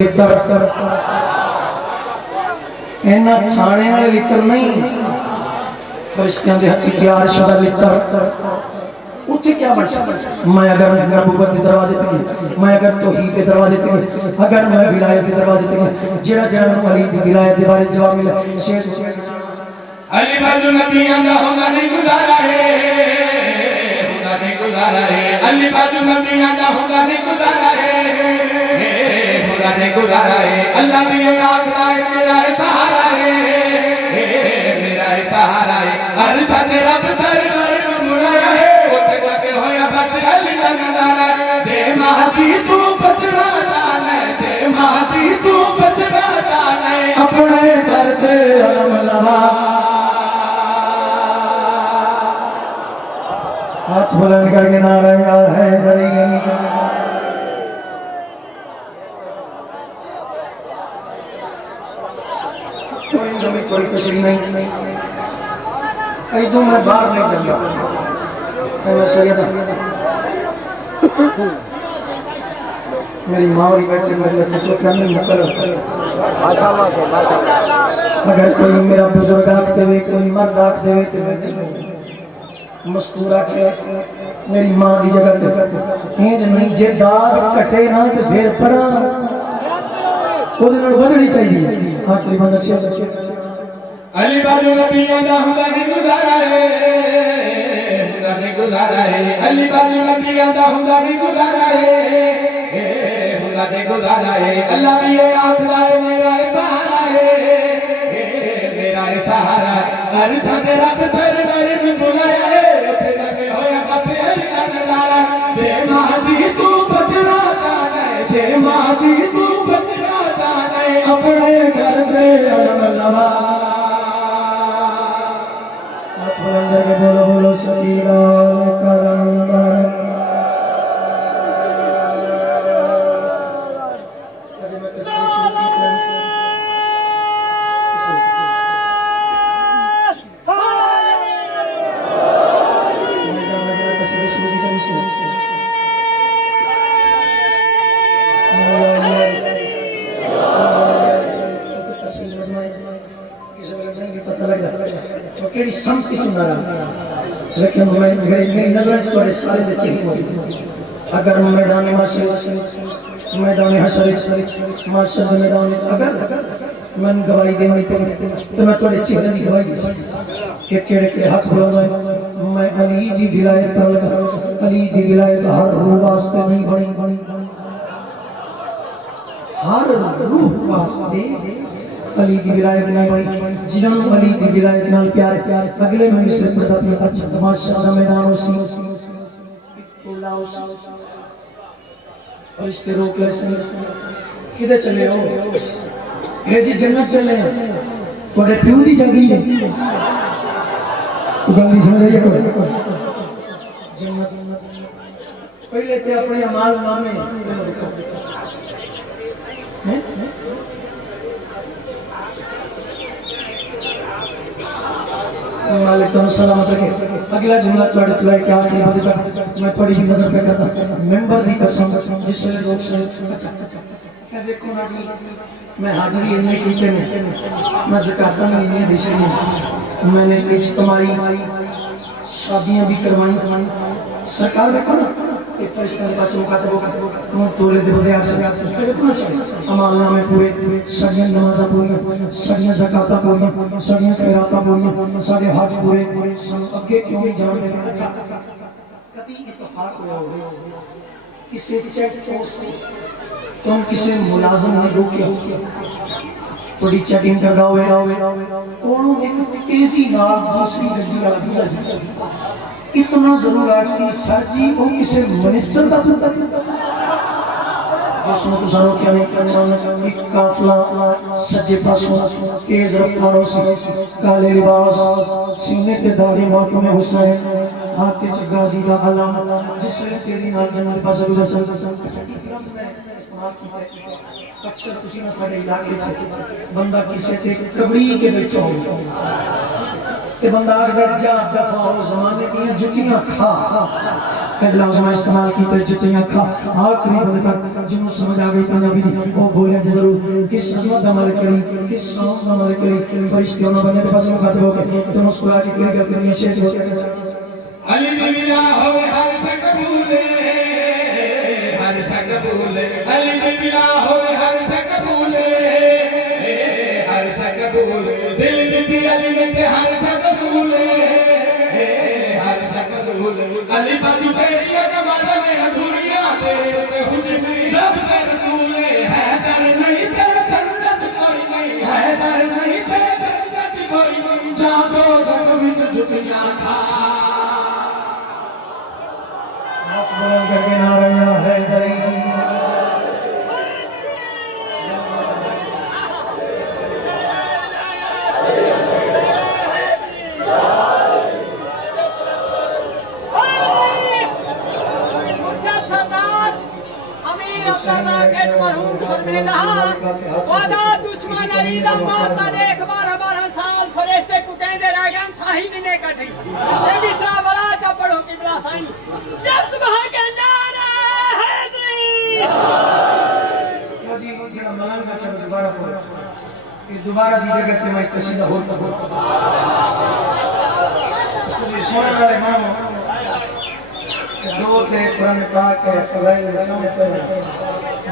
اینا کھانے والے لتر نہیں، فرشتیاں دے ہتھی تیار شدہ لتر اتھے کیا بڑھ سکتا؟ میں اگر نبوت کے دروازے تک میں اگر توحید کے دروازے تک اگر میں ولایت کے دروازے تک جڑا جڑا علی دی ولایت دے بارے جواب ملے شیر علی بازو نبی اللہ خدا نہیں گزارا ہے، خدا نہیں گزارا ہے، علی بازو نبی اللہ خدا نہیں گزارا ہے، خدا نہیں گزارا ہے، اللہ بھی یہ آخرا ہے میرا سہارا ہے، میرا سہارا ہے، ہر ساتھ رب سرور ملایا ہے، اٹھ جا کے ہویا بس علی کا نظارہ ہے، دے مہدی تو بچنا جانا ہے، دے مہدی تو بچنا جانا ہے، اپنے گھر کے علم لہا ہاتھ بلند کر کے نعرہ یا حیدری کوئی زمین کوئی تشریح نہیں ایدوں میں باہر نہیں جانا میں سیدہ میری ماں اور بچے میرے سے جو کرنے مقرر اگر کوئی میرا بزرگ آکھتے ہوئے کوئی مرد آکھتے ہوئے تو میں دل میں مستور آکھے میری ماں دی جگہ تے اینج نہیں جے دار کٹے نہ تو پھر پڑا وہ دن بدلنی چاہیے آخری بندہ شیئر علی بازو نبی اللہ خدا نے گزارا ہے، خدا نے گزارا ہے، علی بازو نبی اللہ خدا نے گزارا ہے، خدا نے گزارا ہے، اللہ بھی یہ آخرا ہے میرا سہارا ہے، میرا سہارا ہے، ہر ساتھ رب سرور نے بلایا ہے، اٹھے جا کے ہویا بس علی کا نظارہ ہے، جے مہدی تو بچنا جانا ہے، جے مہدی تو بچنا جانا ہے، اپنے گھر کے علم لہا ہاتھ بلند کر کے بولو بولو شکیلہ کلندر اجھے میں قصیدے شروع کیتے ہیں میں قصیدے شروع کیتے ہیں کیڑی سمت کی چندہ رہا لیکن میری نظریں توڑے سارے سے چیخی ہوئی اگر میدان معاشر میدان حشر معاشر میدان اگر میں گواہی دے ہوئی تو میں توڑے چہرے دی گواہی دے کہ کیڑے کیڑے ہاتھ بلند ہوئے میں علی دی ولایت پر لگا علی دی ولایت ہر روح واسطے نہیں بڑی ہر روح واسطے علی دی ولایت نہیں بڑی جنہوں علی دی ولایت نال پیارے اگلے میں مصر پڑھتا پیا اچھا ماشاء اللہ میدان اسی اولا اسی فرشتے روک لے سن کدھے چلے ہو اے جی جنت چلے ہیں کوڑے پیوں دی جگی ہے گلدی سمجھ رہی ہے کوئی جنت پہلے تے اپنے عمال نامے مالک تو سلامت رکھے اگلا جملہ توڑے تلائے کیا آخری بات تک میں تھوڑی بھی نظر پہ کرتا ممبر دی قسم جس سے لوگ سے اچھا کہ دیکھو نا جی میں حاضری انہیں کیتے نہیں میں زکاة نہیں انہیں دیشنی میں نے اجتماعی شادیاں بھی کروائیں سرکار میں کھنا ایک فرشتہ کے پاس مکاتب ہوگا تولے دے بندے آرسے کہ دیکھو نا سڑی عمال نامے پورے سڑیاں نمازہ پوریاں سڑیاں زکاة پوریاں سڑیاں خیراتہ پوریاں ساڑھے حج پورے سن اگے کیوں نہیں جان دے اچھا کبھی اتفاق ہوا ہوگا کسے چیک پوسٹ تم کسے ملازم نہیں روکیا تھوڑی چیکنگ کردہ ہوئے کونوں ایک تیزی نال دوسری گھنٹی آ گزر جاتا اتنا ضرور آکسی سر جی وہ کسے منسٹر دا پتا جس میں گزارو کیا نہیں اچانک ایک کافلہ سجے پاسوں تیز رفتاروں سے کالے لباس سینے تے داڑھی ماتوں میں حسین ہاتھ چگازی دا علم جس میں تیزی نال جنت پاس گزر سن اچھا ایک لفظ میں استعمال کی ہے اکثر کسی نہ سارے علاقے سے بندہ کسے تے کبڑی کے بچوں ہو کہ بندہ اگر جا دفع ہو زمانے دیا جتیاں کھا کہ لفظ میں استعمال کی تے جتیاں کھا آخری بندہ جنوں سمجھ آ گئی پنجابی دی او بولے ضرور کس عظمت دا مالک کری کس شان دا مالک کری فرشتوں نے بندے دے پاس مخاطب ہو کے تو مسکرا کے کری گل کرنی ہے شیخ ہو علی بلا ہو ہر سقبولے ہر سقبولے علی بلا ہو ہر سقبولے ہر سقبولے دل وچ علی وچ ہر سقبولے ہر سقبولے علی باجو تیری کمال میں دنیا تیرے تے حسن رب دے رسول ہے در نہیں تے جنت کوئی نہیں ہے در نہیں تے جنت کوئی نہیں جادو زخم وچ جھکیاں کھا ہاتھ بلند کر کے نعرہ یا حیدری وعدہ دشمن علی دا مارتا دیکھ 12 سال فرشتے کٹیں دے رہ گئے ساہی نے کٹھی یہ بھی چاہ بلا چا پڑھو کی بلا سائی جب صبح کے نعرہ حیدری جی جڑا ملنگ کا چلو دوبارہ پڑھو یہ دوبارہ دی جگہ تے میں قصیدہ ہوتا تجھے سونے والے مانو دو تے قرآن پاک ہے فضائل سمجھ پہنے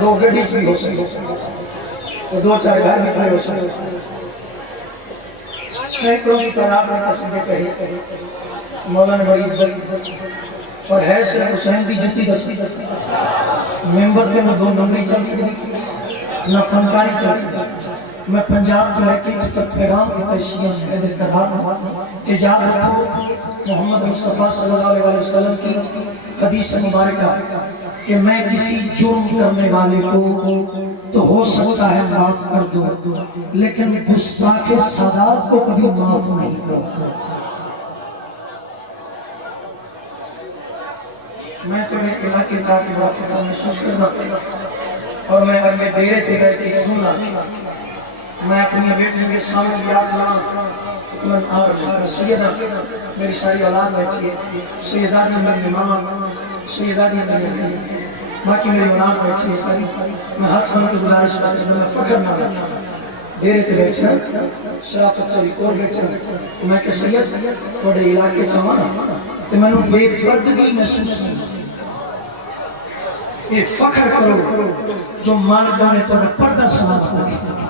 دو گڑی بھی ہو سکتے تو دو چار گھر میں بھی ہو سکتے سینکڑوں کی تعداد میں قصیدے چاہیے مولانا بڑی عزت اور ہے صرف حسین دی جتی دستی ممبر کے میں 2 نمبری چل سکتی نہ فنکاری چل سکتی میں پنجاب کو لے کے تک پیغام دیتا شیعہ حیدر کربار کہ یاد رکھو محمد مصطفیٰ صلی اللہ علیہ وسلم کی حدیث مبارکہ کہ میں کسی جرم کرنے والے کو تو ہو سکتا ہے معاف کر دو لیکن گستاخ سادات کو کبھی معاف نہیں کرو میں تھوڑے علاقے جا کے بڑا فکر محسوس کرتا اور میں اگر میں ڈیرے پہ گئے کہ جملہ میں اپنی بیٹیوں کے سامنے یاد رہا اکمن آر میں سیدہ میری ساری اولاد بیٹھی ہے سیدادی میری ماں سیدادی میری بیٹی باقی میری اولاد بیٹھی ہے ساری میں ہاتھ بن کے گزارش کرتا ہوں میں فکر نہ رہا ڈیرے تے بیٹھا شرافت سے ایک اور بیٹھا میں کہ سید تھوڑے علاقے چاہاں تو میں نے بے پردگی محسوس نہیں یہ فخر کرو جو مالکانے تھوڑا پردہ سلامت لگے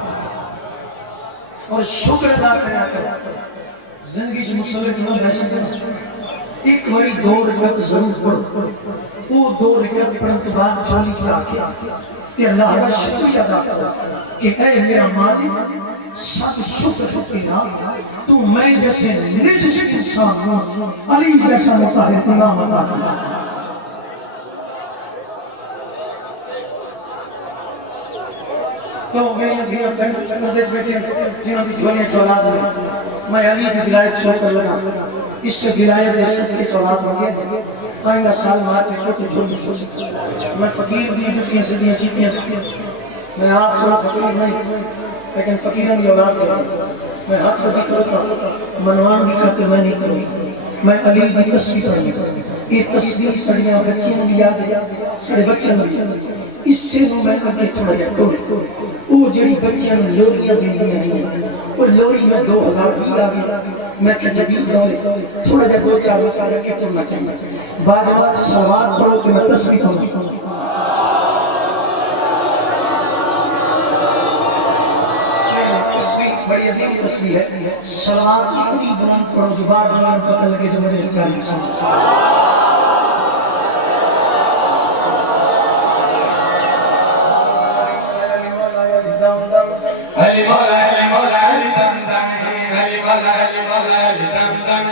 اور شکر ادا کریا کرو زندگی جو مسلح جنہوں بیسے کرو ایک وری 2 رکعت ضرور پڑھو وہ 2 رکعت پڑھن تو بعد چالی چاہ کہ اللہ کا شکر ادا کرو کہ اے میرا مالک سب شکر تیرا تو میں جیسے نجس انسان ہوں علی جیسا مطاہر امام عطا کرو تو میری دھیرہ پردیش بیٹھے جنہوں دی جھولیاں چولاد ہوئے میں علی کی ولایت چھوڑ کر لگا اس سے ولایت دے سب کے چولاد بن گئے آئندہ سال مار میں تو جھولیاں چھوڑ سکتا میں فقیر دی جتیاں صدیاں جیتیاں میں آپ چھوڑا فقیر نہیں لیکن فقیران دی اولاد سے میں ہاتھ بدی کرتا منوان دی خاطر میں نہیں کروں میں علی دی تصویر کرنے یہ تصویر سڑیاں بچیاں بھی یاد ہے سڑے بچیاں بھی یاد ہے اس سے میں آگے تھوڑا جا ٹوڑے وہ جڑی بچیاں لوریاں دیندیاں ہیں وہ لوری میں 2020 آگے میں کہ جدید دورے تھوڑا جا 2-4 مسئلہ کے ترنا چاہیے بعد بعد سوال پڑھو کہ میں تصویر کروں بڑی عظیم تصویر ہے صلوات اتنی بلند پڑھو جو بار بار پتہ لگے جو مجھے اس جاری سنو علی مولا علی مولا علی دم دم علی مولا علی مولا علی دم دم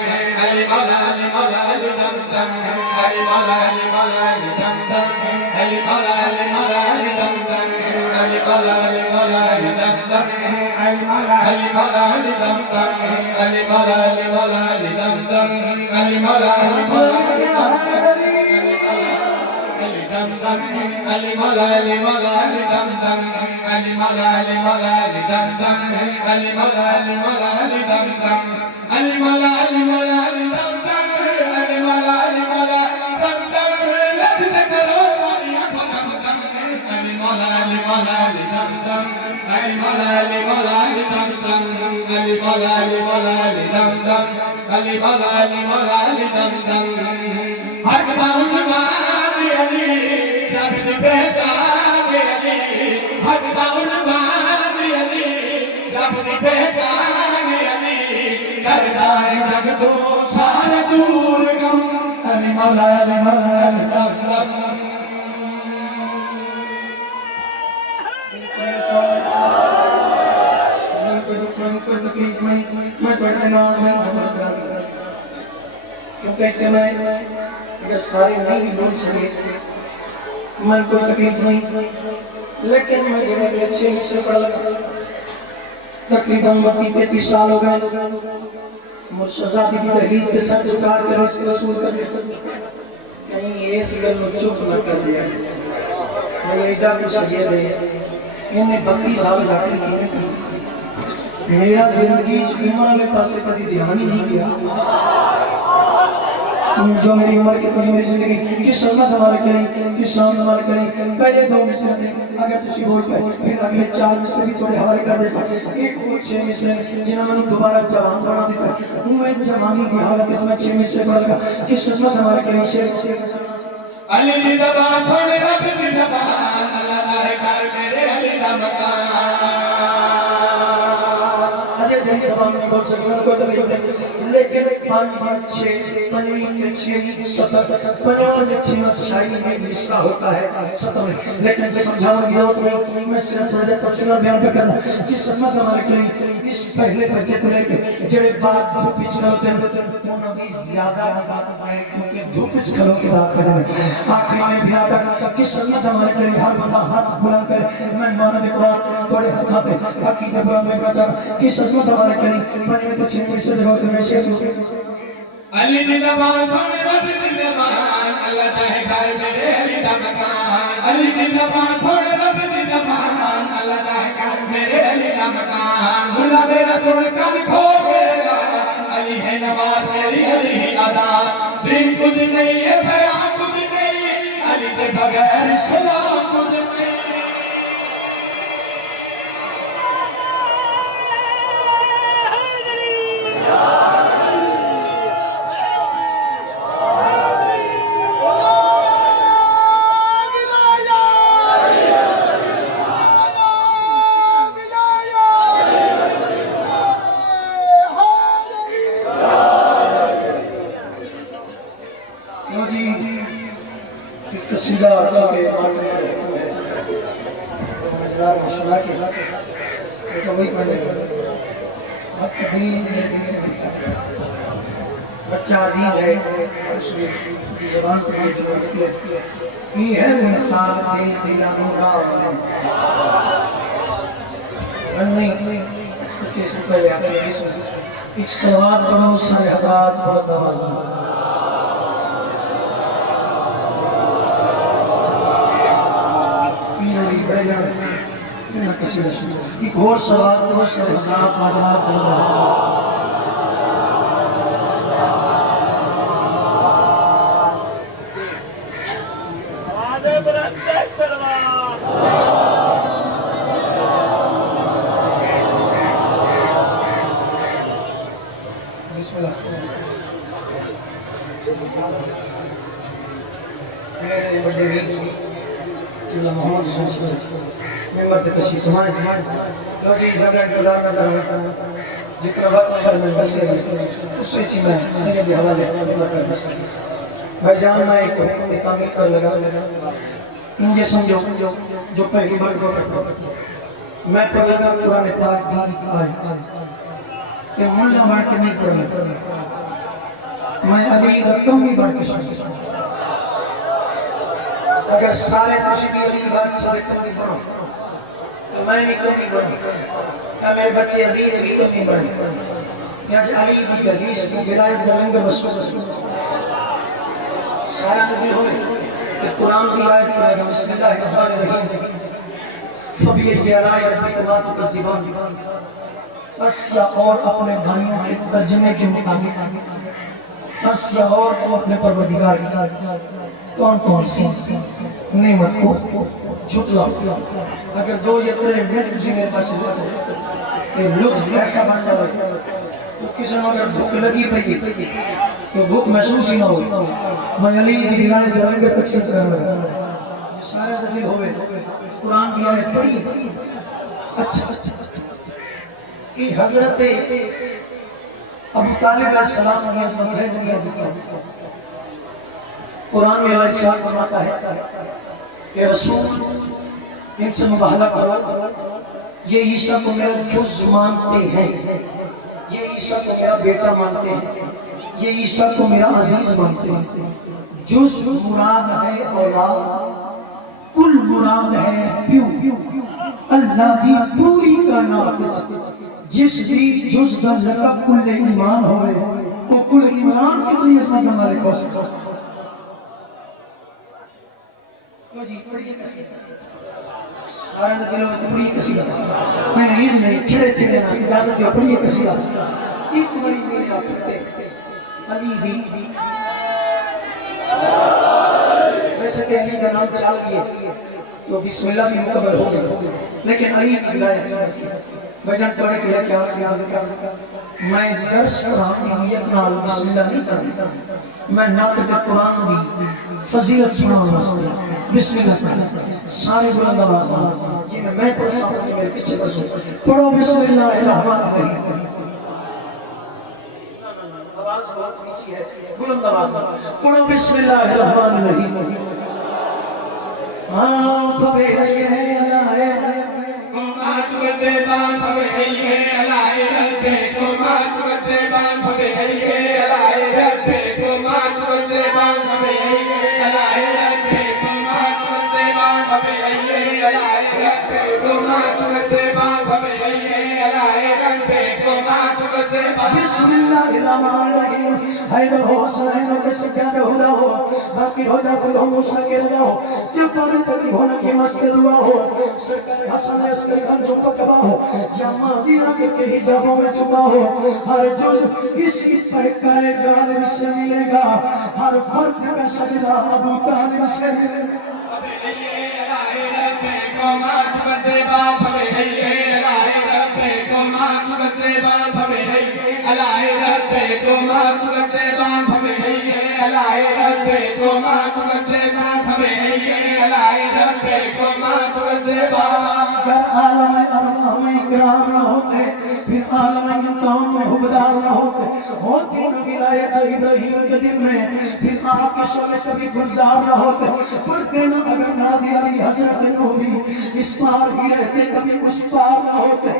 علی مولا علی مولا علی دم دم علی مولا علی مولا علی دم دم علی مولا علی مولا علی دم دم علی مولا علی مولا علی دم دم علی مولا علی مولا علی دم دم علی مولا علی مولا علی دم دم علی مولا علی مولا علی مولا علی مولا علی دم دم علی مولا علی مولا علی دم دم علی مولا علی مولا علی دم دم علی مولا علی مولا علی دم دم علی مولا علی مولا دم دم لب کرو علی دم دم علی Ali Mola Ali Mola Ali Dam Dam Ali Mola Ali Mola Ali Dam Dam Ali Mola Ali Mola Ali Dam Dam Hak daun Ali Ali Rab di pehcaan Ali Hak daun Ali Ali Rab di pehcaan Ali Kardar jag to sare dur gam Ali Mola Ali Mola Ali Dam Dam کوئی تکلیف نہیں میں پڑھنے ناز میں محمد راضی کیونکہ چلے اگر سارے نہیں بول سکے میں کوئی تکلیف نہیں لیکن میں جڑے اچھے سے پڑھ لگا تقریباً 32-33 سال ہو گئے مرشزادی کی تحلیز کے ساتھ اکار کر اس کے رسول کر دیتا کہیں یہ سگر میں چپ نہ کر دیا میں یہ ڈاکٹر سید ہے انہیں 32 سال ذاکر کی میں کی میرا زندگی عمر میں پاس سے کدی دھیان ہی نہیں کیا جو میری عمر کتنی میری زندگی کس سلمہ زمانہ کریں کس شام زمانہ کریں پہلے 2 مصرے تھے اگر تسی بول پہ پھر اگلے 4 مصرے بھی تھوڑے حوالے کر دے سکتے ایک وہ 6 مصرے جنہوں میں نے دوبارہ جوان بنا دیتا ہوں میں جوانی کی حالت میں 6 مصرے پڑھ لگا کس سلمہ زمانہ کریں شیر علی دی زبان تھوڑے رب دی زبان اللہ دارے کار میرے علی دا مکان جن زبان میں بول سکتے ہیں کوئی تکلیف نہیں لیکن 5 6 5 6 7 5 6 شاعری میں مصرع ہوتا ہے 7 میں لیکن سمجھا گیا نہیں میں صرف تھوڑے تفصیل بیان پہ کرنا کہ سلمہ زمانے کے لیے اس پہلے بچے کو لے کے جڑے بات دھوپ پچھنا ہوتے ہیں انہوں نے زیادہ بات آئے کیونکہ دھوپ پچھ کروں کی بات کرنے میں آخری میں بھی آتا کہ سلمہ زمانے کے لیے ہر بندہ ہاتھ بلند کرے میں ماند قرآن بڑے ہاتھ آتے عقیدہ بلند میں بڑا چاہا کہ سلمہ زمانے کے لیے پنج میں تو 6 میں سے جگہ میں شیخ علی دی زبان تھوڑے رب دی زبان اللہ چاہے گھر میرے علی دا مکان علی دی زبان تھوڑے رب دی زبان اللہ چاہے گھر میرے علی دا مکان بھلا میرا سوڑ کر کھو گیا علی ہے نواز میری علی ہی ادا دین کچھ نہیں ہے بیان کچھ نہیں علی دے بغیر سلام کچھ نہیں قصیدہ کے آخری ہے مجرار مشورہ کے تو وہی پڑھنے گا اب کہیں یہ دل سے نہیں سکتا بچہ عزیز ہے اس میں زبان کو یہ جو نکلے یہ ہے وہ مثال دل دلا نورا نہیں اس بچے سے پہلے آتے ہیں ایک سواد پڑھو سارے حضرات بہت نوازا ایک اور سوال کو سر حضرات ماجمات بلدہ بسم اللہ میرے بڑے اللہ محمد صلی اللہ علیہ وسلم ممبر تے تشریف فرمائے لو جی جگہ انتظار نہ کرنا جتنا وقت پر میں بس اس سے چی میں سید حوالے ممبر پر بس بھائی جان میں ایک حکم تعمیر کر لگا انجے سمجھو جو پہلی بار کو پڑھا میں پڑھ لگا قرآن پاک دی آئے کہ ملہ بڑھ کے نہیں پڑھنا میں علی دا کم ہی بڑھ کے شکل اگر سارے تشریفی علی بات صدق صدق بڑھو میں بھی کمی بڑھیں یا میرے بچے عزیز بھی کمی بڑھیں یا علی دی دلیس کی جلائد دلنگر رسول سارا تو دل ہوئے کہ قرآن دی آیت کرے گا بسم اللہ الرحمن الرحیم فبیئی آلائی ربی کماتو کا زبان بس یا اور اپنے بھائیوں کے ترجمے کے مطابق بس یا اور اپنے پروردگار کون کون سی نعمت کو جھٹلا اگر 2 یا 3 منٹ تسی میرے پاس کہ لطف ایسا بنتا ہے تو کسی نے اگر بھوک لگی پئی تو بھوک محسوس ہی نہ ہو میں علی دی ولایت لنگر تقسیم کرنا سارے ذلیل ہوئے قرآن کی آیت پڑھی اچھا کہ حضرت ابو طالب علیہ السلام کی عظمت ہے دنیا دکھا قرآن میں اللہ ارشاد فرماتا ہے کہ رسول ان سے مباہلہ کرو یہ عیسیٰ کو میرا جز مانتے ہیں یہ عیسیٰ کو میرا بیٹا مانتے ہیں یہ عیسیٰ کو میرا عزیز مانتے ہیں جز مراد ہے اولاد کل مراد ہے پیو اللہ دی پوری کائنات جس دی جز دا لگا کل ایمان ہوئے وہ کل ایمان کتنی عظمت ہمارے کو جی پڑھیے کسی سارے دلوں میں پڑھیے کسی میں نہیں نہیں کھڑے چھڑے نہ اجازت ہے پڑھیے کسی ایک باری میرے آپ کرتے علی دی ویسے کہ علی کا نام چال گئے تو بسم اللہ بھی مقبل ہو گئے لیکن علی کی ولایت سے میں جان پڑھے کہ لے کیا میں درس قرآن کی نیت نال بسم اللہ نہیں کرتا میں ناطق قرآن دی فضیلت سنا واسطے بسم اللہ سارے بلند آواز جی میں پڑھتا ہوں سے میرے پیچھے بسو پڑھو بسم اللہ الرحمن الرحیم آواز بہت نیچی ہے بلند آواز پڑھو بسم اللہ الرحمن الرحیم ہاں پھوے ہے اللہ قومات وزیبان پھوے ہے اللہ ربے قومات وزیبان پھوے ہے اللہ ربے قومات وزیبان پھوے ہے اللہ ربے قومات وزیبان پھوے ہے اللہ ربے قومات وزیبان پھوے ہے اللہ ربے قومات وزیبان بسم اللہ الرحمن الرحیم حیدر ہو سرائنوں کے سجاد ہدا ہو باقی ہو جا کوئی ہو موسیٰ کے رجا ہو جب پانے تکی ہونے کی مست دعا ہو سرکار حسن اس کے گھر جو پکبا ہو یا مہدی آگے کے حجابوں میں چھپا ہو ہر جز اس کی پر کرے غالب سے ملے گا ہر فرد کا سجدہ ابو طالب سے ملے گا قومات وزیبان پھوے ہے اللہ ربے قومات وزیبان پھوے ہے اللہ ربے قومات وزیبان پھوے ہے اللہ ربے قومات وزیبان پھوے ہے اللہ ربے قومات وزیبان اگر عالم ارواح میں اقرار نہ ہوتے پھر عالم امتحان میں حبدار نہ ہوتی نہ ولایت ابراہیم کے دل میں پھر آپ کے شعر کبھی گلزار نہ ہوتے پڑھتے نہ اگر نادی علی حضرت نوبی اس پار ہی رہتے کبھی اس پار نہ ہوتے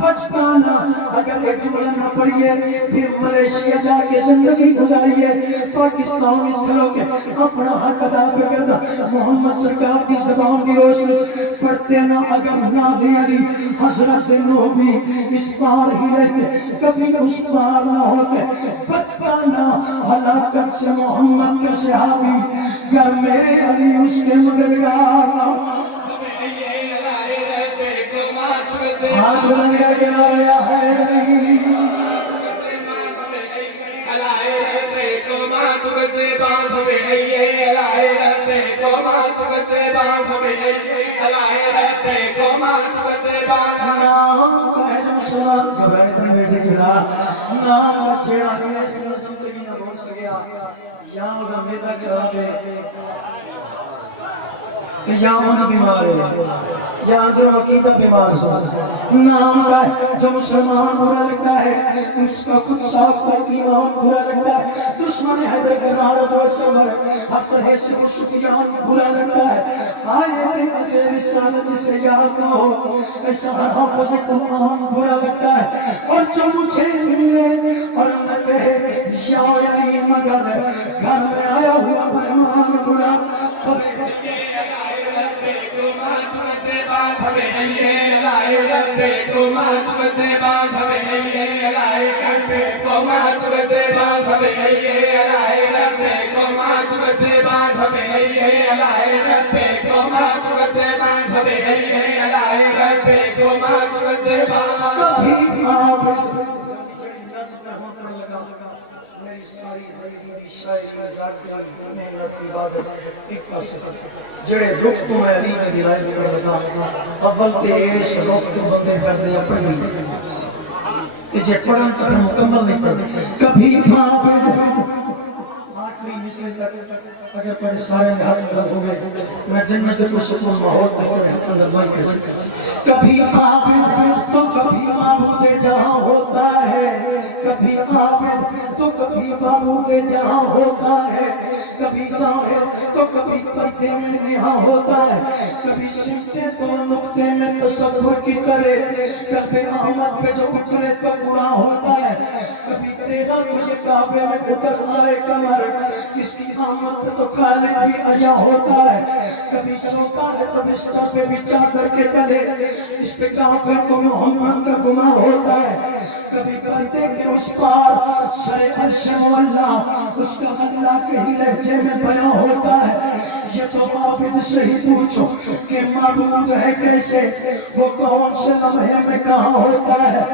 بچپانا اگر ایک جملہ نہ پڑھئے پھر ملیشیا جا کے زندگی گزاریے پاکستان اس گھروں کے اپنا حق ادا پہ کرنا محمد سرکار کی زبان کی روشنی پڑھتے نہ اگر نادی علی حضرت نوبی اس پار ہی رہتے کبھی اس پار نہ ہوتے بچپانا ہلاکت سے محمد کا صحابی گر میرے علی اس کے مددگار نہ ہاتھ بلند کر کے لایا ہے اللہ ربے قومات وزیبان پھوے ہے اللہ ربے قومات وزیبان پھوے ہے اللہ ربے قومات وزیبان نام کا ہے جو سلام گھبرائے اتنے بیٹھے کھڑا نام کا چھڑا کہ اس نظم کہیں نہ بھول سکیا یہاں ہوگا میدہ کرا بے یہاں ہونا بیمار ہے یہاں در عقیدہ بیمار سو نام کا ہے جو مسلمان برا لگتا ہے اس کا خود ساختہ ایمان برا لگتا ہے دشمن حیدر کرارت و سمر ہر طرح سے مشکیان برا لگتا ہے آئے اجے رسالت جسے یاد نہ ہو ایسا حافظ قرآن برا لگتا ہے اور جو مجھے ملے اور نہ کہے یا علی مگر گھر میں آیا ہوا مہمان برا پھوے ہے اللہ ربے قومات وزیبان پھوے ہے اللہ ربے قومات وزیبان پھوے ہے اللہ ربے قومات وزیبان پھوے ہے اللہ ربے قومات وزیبان پھوے ہے اللہ ربے قومات وزیبان کبھی آپ میری ساری زندگی شاعری ذاکر محنت عبادت ایک پاسے جڑے رخ تو میں علی میں گرائے کر لگا اول تے اس رخ تو بندے کر دے اپنی کہ جے پڑھن تک مکمل نہیں پڑھتے کبھی عابد آخری مصرے تک اگر پڑھے سارے میں حق لگ ہو گئے میں جنت کو سکون ماحول تک پڑھے حق اندر بائی کر سکتا کبھی عابد تو کبھی معبود جہاں ہوتا ہے کبھی عابد تو کبھی معبود جہاں ہوتا ہے کبھی ظاہر تو کبھی پردے میں نہاں ہوتا ہے کبھی سمتے تو نقطے میں تصور کی کرے قلب احمد پہ جو اترے تو برا ہوتا ہے کبھی تیرا تجھے کعبے میں اتر آئے کمر اس کی آمد پہ تو خالق بھی اجا ہوتا ہے کبھی سوتا ہے تو بستر پہ بھی چادر کے تلے اس پہ کافر کو محمد کا گناہ ہوتا ہے کبھی پردے کے اس پار سر عرش مولا اس کا اللہ کے ہی لہجے میں بیان ہوتا ہے یہ تو عابد سے ہی پوچھو کہ معبود ہے کیسے وہ کون سے لمحے میں کہاں ہوتا ہے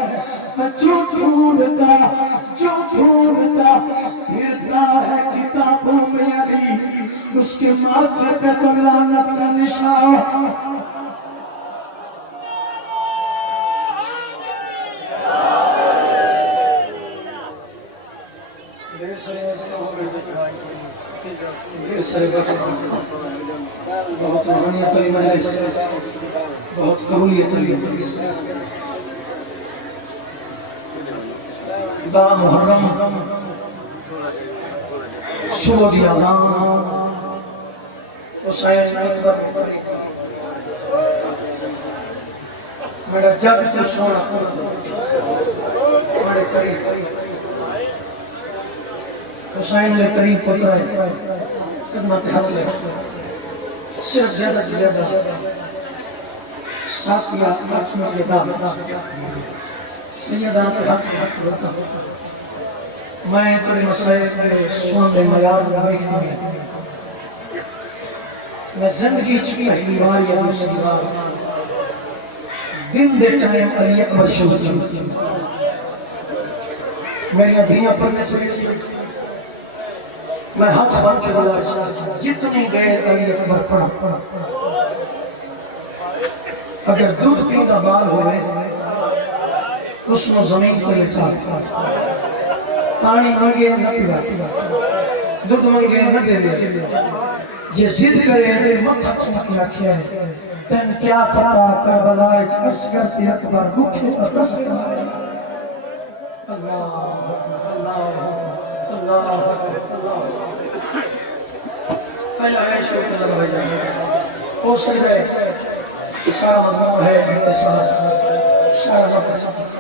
جو ڈھونڈتا پھرتا ہے کتابوں میں علی اس کے ماتھے پہ تو لعنت کا نشان بہت روحانیت علی مجلس بہت قبولیت علی دا محرم صبح کی اذان حسین اکبر میرا جگ تو سونا بڑے قریب حسین نے قریب پکڑائے قدمت حق لے صرف زیادہ سے زیادہ ساتھ یا آٹھ میں لدا سیدہ کے حق ہوتا میں کڑے مسائل کے سوان دے میار میں دیکھنی ہے میں زندگی چکی پہلی بار یا دوسری بار دن دے ٹائم علی اکبر شروع کی میری ادھیاں پڑھنے سے بیٹھی میں ہاتھ بار کے گزارش جتنی دیر علی اکبر پڑھا اگر دودھ پیندہ بار ہوئے اس میں زمین کو لچا پانی منگے نہ پیوا دودھ منگے نہ دے دے جے ضد کرے متھا چمکیا کیا ہے تین کیا پتا کربلا اصغر تے اکبر بکھے دس اللہ اللہ اللہ اللہ پہلا ہے شوق نظر بھائی جان وہ سر ہے سارا مضمون ہے گھنٹے سارا مقصد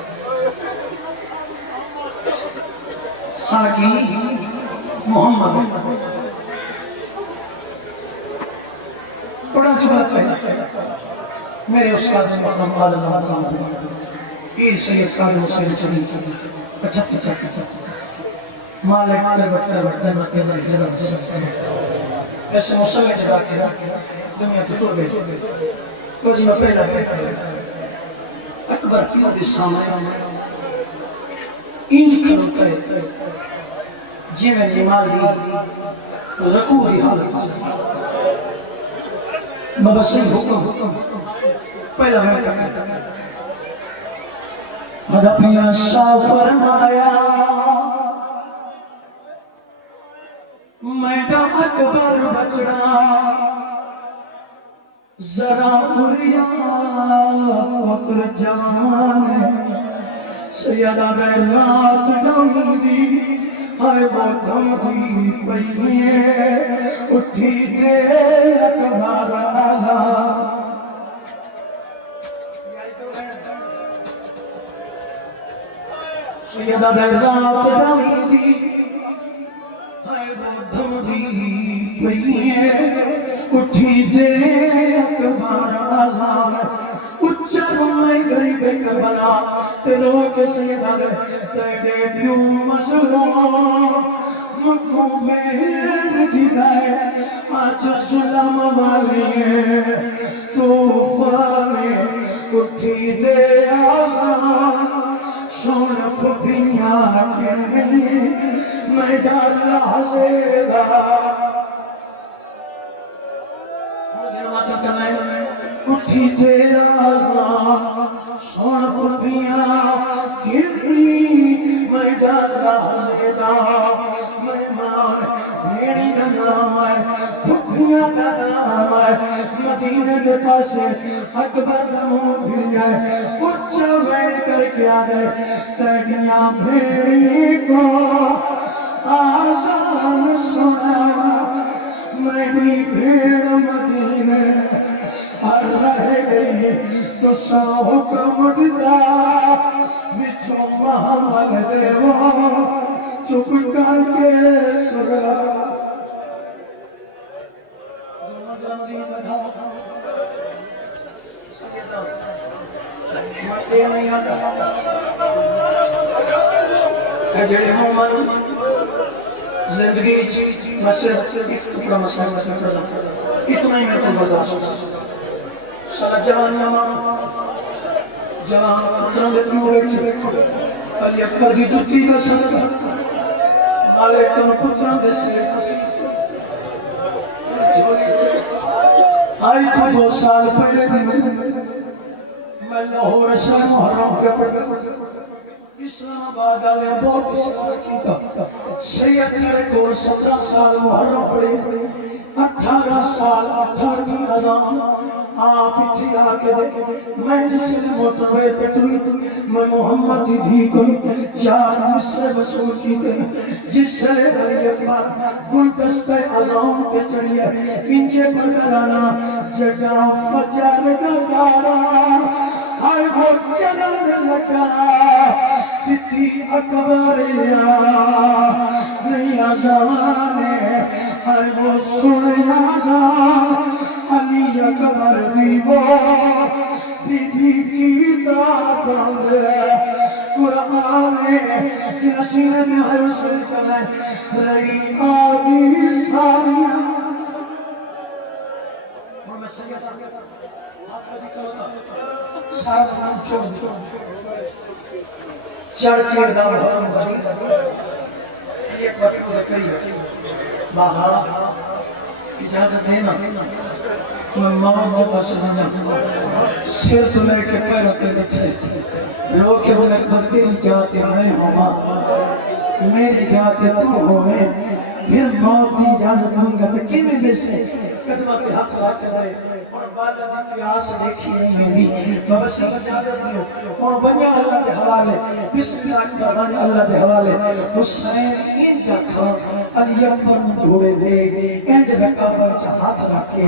ساکی محمد بڑا جملہ پہلا میرے استاد مقام عالم مقام پیر سید قادم حسین صدیق 75 مالک کروٹ جنت جنت ایسے مسلم جدا کیا دنیا کو ٹوٹ گئی وہ جی میں پہلا بیٹھا اکبر پیر دی سامنے انج کھڑو کرے جی میں نمازی رکوع دی حالت مبسی حکم پہلا بیٹھا ادھپیاں شاہ فرمایا میڈا اکبر بچڑا ذرا مریا پتر جوان سیدہ دے رات ڈم دی آئے وہ دم دی پہیے اٹھی دے اکبر آلہ سیدہ دے رات ڈم دی آئے وہ دم دی پہیے اٹھی دے اکبر آلہ اچھر میں غریب کربلا تیرو کے سیدہ دے تیڑے پیوں مظلوم مکو ویر کی گئے آج ظلم والی توفانے اٹھی دے آزان سون پھپیاں کھڑی میں ڈالا ہزیدہ اٹھی تے آزاں سوڑ پپیاں گرنی میں ڈالا ہزیدہ میں ماں بھیڑی دا نام ہے پپیاں دا نام ہے مدینہ کے پاس اکبر دا منہ پھر جائے اچھا ویڑ کر کے آ گئے تیڑیاں بھیڑی کو آزان سنا میری بھیڑ مدینے اور رہ گئی تو سا حکم دیتا بچوں محمد دیوان چپ کر کے سگا دو منزلہ مدینہ تھا سیدہ مٹے نہیں آتا جڑے مومن زندگی میں صرف ٹکڑا مسئلہ میں کر دوں اتنا ہی میں تو برداشت سارا جوانیاں ماں جوان پتران دے پیو بیٹھے علی اکبر دی جتی دا صدقہ مالک کن پتران دے سے حسیب جھولی چھے آئی تو 2 سال پہلے دی میں لاہور شاہ محرم کے پڑھ اسلام آباد آلے بہت اسلام کیتا سید میرے کو 17 سال محرم پڑے 18 سال 18 اذان آپ اتھی آکے دے میں جسے موٹر وے تٹوئی میں محمد دی کوئی 4 مصر وصول کیتے جس سے علی اکبر گلدستہ اذان کے چڑھیا انچے پر کرانا جگہ فجر کا گارا آئے وہ چلن لگا تیتی اکبریا نہیں آزانے آئے وہ سنے آزان علی اکبر دیو بی بی کی دادان دے قرآن جنسینے میں ہے اس میں رہی آگی ساریاں اور میں سید ہاتھ میں دکھا ہوتا سارا زمان چھوڑ دو چڑھ کے اقدام حرم بنی ایک بکیوں دے کری ہے باہا اجازت دینا میں موت کے پاس نظر سر تو لے کے پیرتے بچھے رو کے ہوں اکبر تیری جاتے میں ہوں میری جاتے تو ہوئے پھر موت کی اجازت مانگا تو کیویں دے سے قدمہ کے ہاتھ لاکے دے اور بالا دی پیاس دیکھی نہیں میری بس اجازت دیو اور بنیا اللہ دے حوالے بسم اللہ اکبر بنیا اللہ دے حوالے حسین ان جا کھا علی اکبر میں ڈھوڑے دے انج رکابہ چا ہاتھ رکھے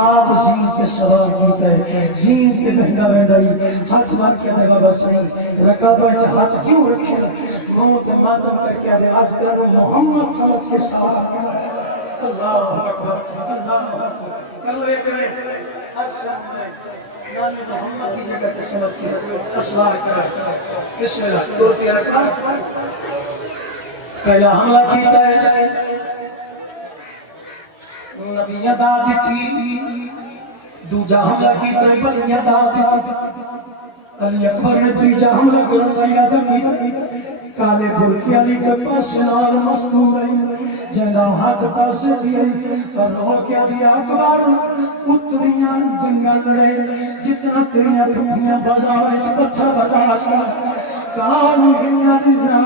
آپ زین کے سوار کیتا ہے زین کے مہنگا بہنگائی ہاتھ مار کیا دے بابا سائیں رکابہ چا ہاتھ کیوں رکھے موت ماتم کر کیا دے آج کر محمد صلی اللہ علیہ وسلم اللہ اکبر اللہ اکبر کر لو یہ جوئے نام محمد کی جگہ تے سمجھ کے اسوار کرائے بسم اللہ دور پیا کر پہلا حملہ کیتا ہے نبی داد کی دوجا حملہ کیتا ہے بلیاں داد کی علی اکبر نے تیجا حملہ کرن دا ارادہ کیتا کالے برکی علی کے پاس نال مستور ہے جنہ ہاتھ پاس دیئے اور رو کیا دیا اکبر اتریاں جنگل لڑے جتنا تیریاں پھپیاں بازائے پتھر برداشت کانو انہا للہ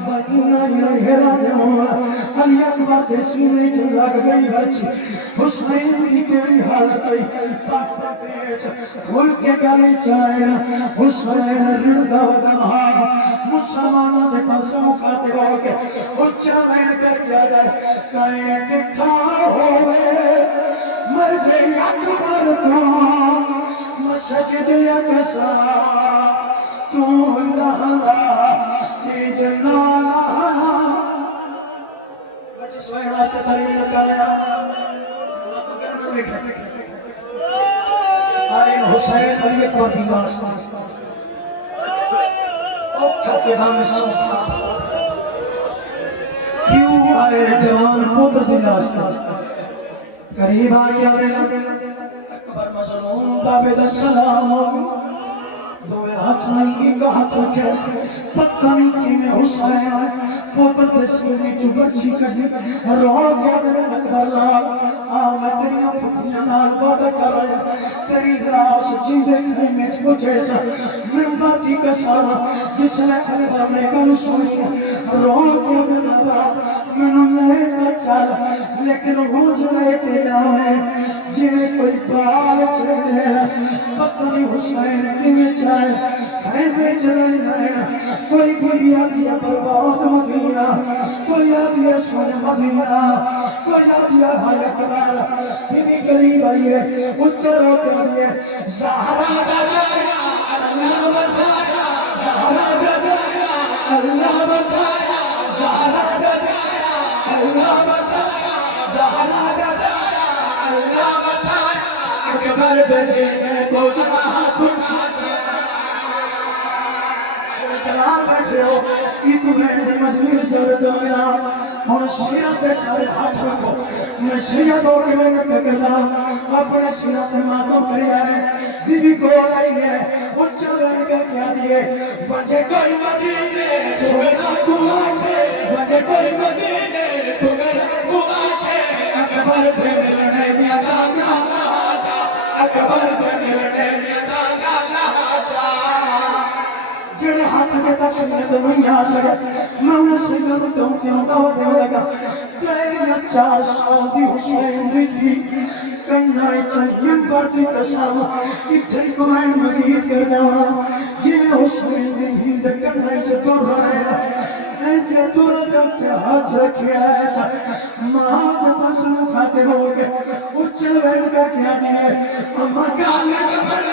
وَإِنَّا إِلَيْهِ رَاجِعُونَ علی اکبر دے سینے چ لگ گئی بچ حسین کی کیڑی حالت ہے پاک دا پیچ کھل کے گلی چائے حسین رڑدا ودا مسلمانوں دے پاس مخاطب ہو کے اچھا بین کر گیا جائے کہیں ڈٹھا ہوئے مردے اکبر تو مسجد اقصا تو لہا ای جنالا بچے سوئے راستے ساری میں لگایا اللہ تو کہنے لگے آئین حسین علی اکبر دی واسطہ اوکھا قدام سوچا کیوں آئے جوان پتر دی واسطہ قریب آگیا اکبر مظلوم دابد السلام دوے ہاتھ نہیں ہاتھ رکھے پتہ نہیں کی میں حسین پوتر دسکنی چوبرچی کڑی روڑ گیا میرے اکبر لال میں تیریاں پھٹیاں نال وعدہ کر رہا تیری لاش جی دیکھنے میں مجھے سا ممبر کی قسم جس نے اکبر نے گل سنی روڑ گیا میرا باپ میں لے کر چل لیکن روج لے کے جاویں جنہیں کوئی بال چلے پتہ نہیں حسین کی میں چاہے خیمے چلے جائے کوئی بھی آدیا برباد مدینہ کوئی آدیا سن مدینہ کوئی آدیا حال اکبر بی بی قریب آئی ہے اچھرا کر دیئے زہرا گجایا اللہ بسایا زہرا گجایا اللہ بسایا زہرا گجایا اللہ بسایا زہرا گجایا اللہ بسایا اکبر بسے تو جہاں چلان بیٹھے ہو ایک بین دی مدیر جرد ہویا ہون شیعہ پہ سارے ہاتھ رکھو میں شیعہ دو کے میں نے پکڑا اپنے شیعہ سے ماتم کریا ہے بی بی کو آئی ہے اچھا بین کے کیا دیئے وجہ کوئی مدینے سوگرہ کو آئے وجہ کوئی مدینے سوگرہ کو آئے اکبر پہ ملنے دیا گانا اکبر پہ ملنے دیا گانا جڑے ہاتھ کے تک سکنے سے نہیں آ سکے میں انہیں سکنے رکھتے ہوں کیوں دعوت دے لگا تیریا 4 سال دی حسین دی تھی کنائی چنجن پر دی قسم اتھری قرآن مزید کر جانا جنہیں حسین دی تھی دے کنائی چطور رہے اینچے دور جب کے ہاتھ رکھے ایسا ماں دے پاس مخاطب ہو کے اچھل ویل کا کیا دیئے اما کالے کمر